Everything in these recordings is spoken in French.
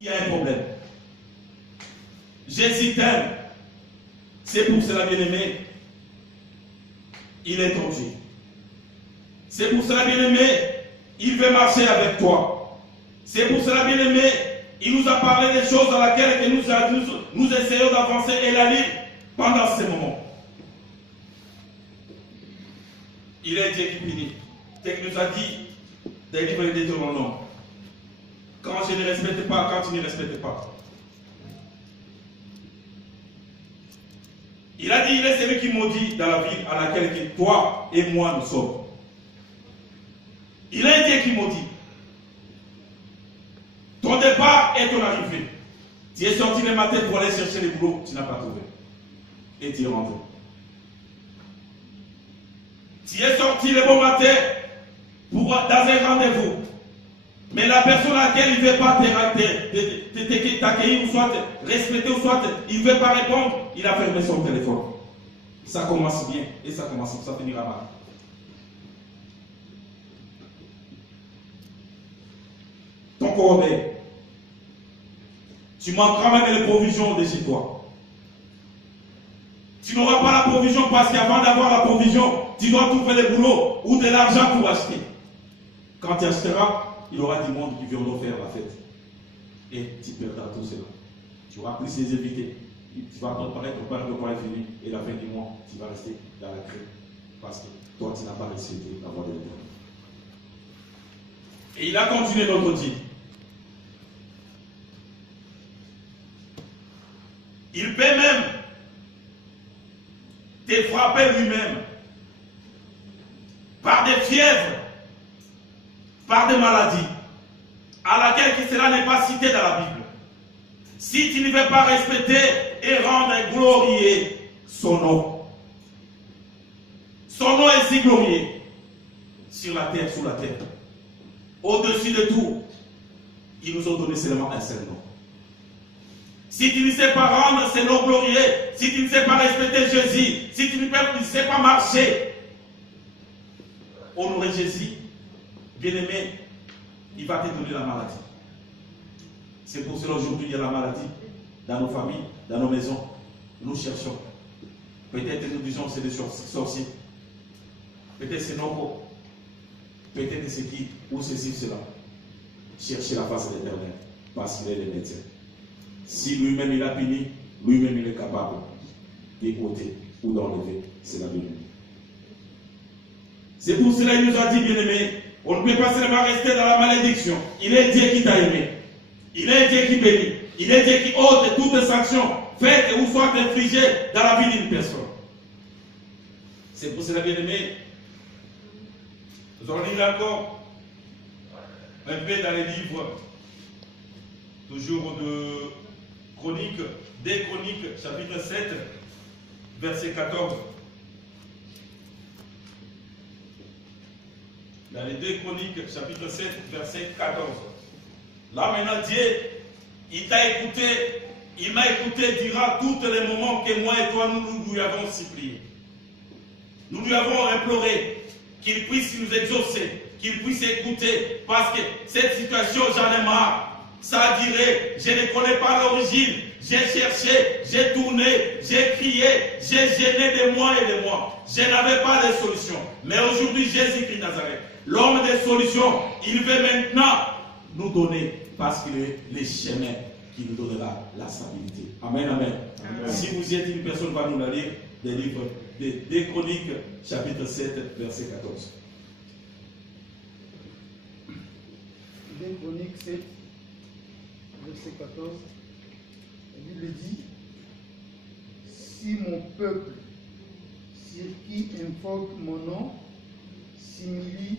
Il y a un problème. Jésus t'aime. C'est pour cela, bien-aimé, il est ton Dieu. C'est pour cela, bien-aimé, il veut marcher avec toi. C'est pour cela, bien-aimé, il nous a parlé des choses dans lesquelles nous essayons d'avancer et la lire pendant ces moments. Il est Dieu qui punit. Il nous a dit des livres de Deutéronome. Quand je ne respecte pas, quand tu ne respectes pas. Il a dit, il est celui qui maudit dans la ville à laquelle toi et moi nous sommes. Il est Dieu qui maudit. Ton départ et ton arrivée. Tu es sorti le matin pour aller chercher le boulot, tu n'as pas trouvé. Et tu es rentré. Tu es sorti le bon matin pour, dans un rendez-vous. Mais la personne à laquelle il ne veut pas t'accueillir ou soit respecter ou soit il ne veut pas répondre, il a fermé son téléphone. Ça commence bien et ça finira mal. Ton corps obéit. Tu manqueras même les provisions de chez toi. Tu n'auras pas la provision parce qu'avant d'avoir la provision, tu dois trouver le boulot ou de l'argent pour acheter. Quand tu achèteras, il y aura du monde qui viendront faire la fête. Et tu perdras tout cela. Tu auras plus les invités. Tu vas préparer ton père de quoi est venu. Et la fin du mois, tu vas rester dans la craie. Parce que toi, tu n'as pas respecté la voie de l'Éternel. Et il a continué notre Dieu. Il peut même te frapper lui-même par des fièvres, par des maladies, à laquelle cela n'est pas cité dans la Bible. Si tu ne veux pas respecter et rendre glorieux son nom. Son nom est si glorieux sur la terre, sous la terre. Au-dessus de tout, il nous a donné seulement un seul nom. Si tu ne sais pas rendre ce nom glorieux, si tu ne sais pas respecter Jésus, si tu ne sais pas marcher, honorer Jésus, bien-aimé, il va te donner la maladie. C'est pour cela aujourd'hui il y a la maladie dans nos familles, dans nos maisons. Nous cherchons. Peut-être nous disons c'est des sorciers. Peut-être c'est non. Peut-être c'est qui ou ceci, cela. Cherchez la face de l'Éternel parce qu'il est le médecin. Si lui-même il a puni, lui-même il est capable d'écouter ou d'enlever. C'est la Bible. C'est pour cela qu'il nous a dit, bien-aimé, on ne peut pas seulement rester dans la malédiction. Il est Dieu qui t'a aimé. Il est Dieu qui bénit. Il est Dieu qui ôte toutes les sanctions faites ou soit infligées dans la vie d'une personne. C'est pour cela, bien-aimé, nous allons lire encore un peu dans les livres, toujours de Chroniques, des Chroniques, chapitre 7, verset 14. Dans les 2 Chroniques, chapitre 7, verset 14. Là maintenant, Dieu, il t'a écouté, il m'a écouté durant tous les moments que moi et toi, nous lui avons supplié. Nous lui avons imploré qu'il puisse nous exaucer, qu'il puisse écouter, parce que cette situation, j'en ai marre. Ça a duré, je ne connais pas l'origine. J'ai cherché, j'ai tourné, j'ai crié, j'ai gêné des mois et des mois. Je n'avais pas de solution. Mais aujourd'hui, Jésus-Christ Nazareth, l'homme des solutions, il veut maintenant nous donner, parce qu'il est le chemin qui nous donnera la stabilité. Amen, amen. Amen. Si vous êtes une personne, va nous la lire, des livres, des Chroniques, chapitre 7, verset 14. Des Chroniques 7, verset 14. La Bible dit, si mon peuple, sur qui invoque mon nom, s'humilie,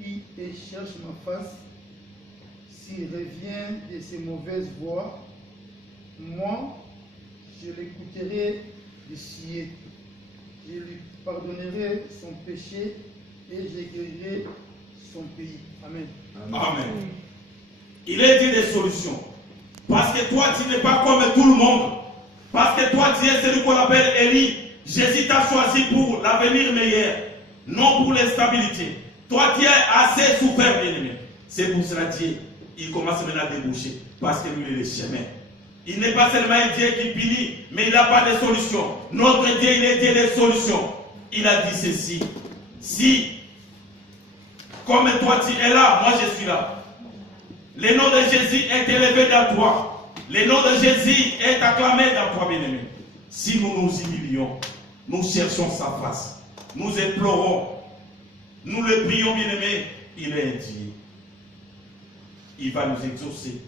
prie et cherche ma face, s'il revient de ses mauvaises voies, moi, je l'écouterai du ciel. Je lui pardonnerai son péché et je guérirai son pays. Amen. Amen. Il est dit des solutions. Parce que toi, tu n'es pas comme tout le monde. Parce que toi, tu es celui qu'on appelle Élie. Jésus t'a choisi pour l'avenir meilleur, non pour l'instabilité. Toi, tu es assez souffert, bien-aimé. C'est pour cela que Dieu, il commence maintenant à déboucher. Parce que lui, il est le chemin. Il n'est pas seulement un Dieu qui punit, mais il n'a pas de solution. Notre Dieu, il est Dieu des solutions. Il a dit ceci. Si, comme toi tu es là, moi je suis là. Le nom de Jésus est élevé dans toi. Le nom de Jésus est acclamé dans toi, bien-aimé. Si nous nous humilions, nous cherchons sa face. Nous implorons. Nous le prions, bien-aimé. Il est un Dieu. Il va nous exaucer.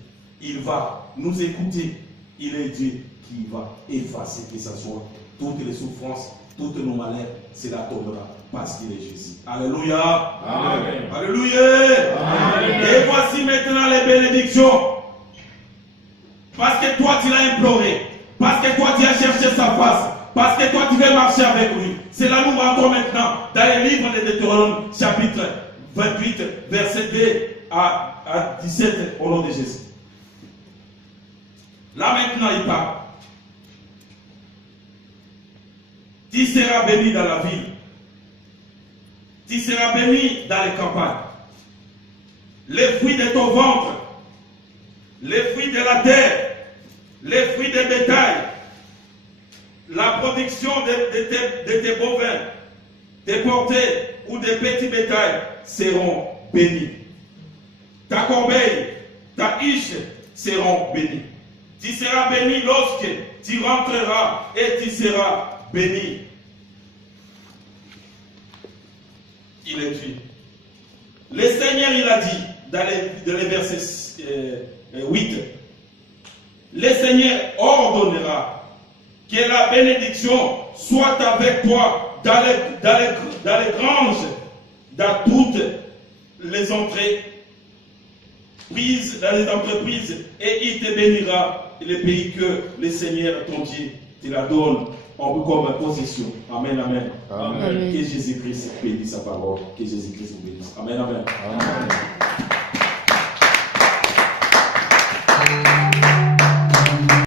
Il va nous écouter. Il est Dieu qui va effacer, que ce soit toutes les souffrances, tous nos malheurs, cela tombera parce qu'il est Jésus. Alléluia. Amen. Alléluia. Amen. Et voici maintenant les bénédictions. Parce que toi tu l'as imploré. Parce que toi tu as cherché sa face. Parce que toi tu veux marcher avec lui. Cela nous rentrons maintenant dans le livre de Deutéronome, chapitre 28, verset 2 à 17, au nom de Jésus. Là maintenant il parle. Tu seras béni dans la ville. Tu seras béni dans les campagnes. Les fruits de ton ventre, les fruits de la terre, les fruits des bétail, la production de tes bovins, des portées ou des petits bétails seront bénis. Ta corbeille, ta hiche seront bénis. Tu seras béni lorsque tu rentreras et tu seras béni. Il est Dieu. Le Seigneur, il a dit dans les versets 8, le Seigneur ordonnera que la bénédiction soit avec toi dans les granges, dans toutes les entrées prises, dans les entreprises, et il te bénira le pays que le Seigneur, ton Dieu, te la donne comme possession. Amen, amen. Amen. Que Jésus-Christ bénisse sa parole. Que Jésus-Christ vous bénisse. Amen, amen. Amen.